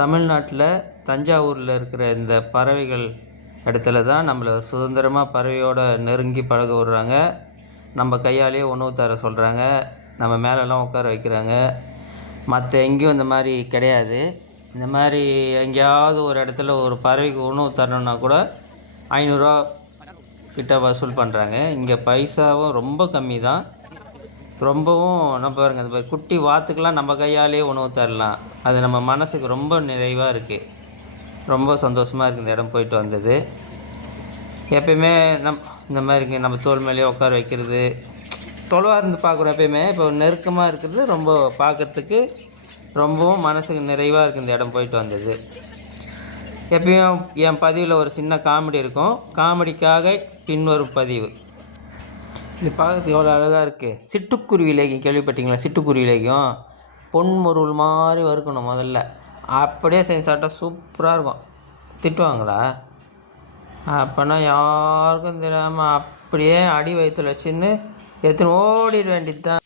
தமிழ்நாட்டில் தஞ்சாவூரில் இருக்கிற இந்த பறவைகள் இடத்துல தான் நம்மளை சுதந்திரமாக பறவையோடு நெருங்கி பழக விடுறாங்க. நம்ம கையாலேயே உணவு தர சொல்கிறாங்க. நம்ம மேலெல்லாம் உட்கார வைக்கிறாங்க. மற்ற எங்கேயும் இந்த மாதிரி கிடையாது. இந்த மாதிரி எங்கேயாவது ஒரு இடத்துல ஒரு பறவைக்கு உணவு தரணுன்னா கூட 500 கிட்ட வசூல் பண்ணுறாங்க. இங்கே பைசாவும் ரொம்ப கம்மி தான். ரொம்பவும் நம்ம பாருங்கள், இந்த மாதிரி குட்டி வாத்துக்கெலாம் நம்ம கையாலே உணவு தரலாம். அது நம்ம மனசுக்கு ரொம்ப நிறைவாக இருக்குது. ரொம்ப சந்தோஷமாக இருக்குது இந்த இடம் போயிட்டு வந்தது. எப்பயுமே இந்த மாதிரிங்க நம்ம தோல் மேலேயே உட்கார வைக்கிறது, தொலைவாக இருந்து பார்க்குறோம். எப்பயுமே இப்போ நெருக்கமாக இருக்கிறது ரொம்ப பார்க்குறதுக்கு ரொம்பவும் மனசுக்கு நிறைவாக இருக்குது இந்த இடம் போயிட்டு வந்தது. எப்பயும் என் பதிவில் ஒரு சின்ன காமெடி இருக்கும். காமெடிக்காக பின்வரும் பதிவு. இது பார்க்கறதுக்கு எவ்வளோ அழகாக இருக்குது. சிட்டுக்குருவி லேகியம் கேள்விப்பட்டீங்களா? சிட்டுக்குருவி லேகியம் பொன்முருள் மாதிரி வறுக்கணும் முதல்ல. அப்படியே செஞ்சு சாப்பிட்டா சூப்பராக இருக்கும். திட்டுவாங்களா? அப்போனா யாருக்கும் தெரியாமல் அப்படியே அடி வயிற்றுல வச்சுன்னு எடுத்துன்னு ஓடிட வேண்டியது தான்.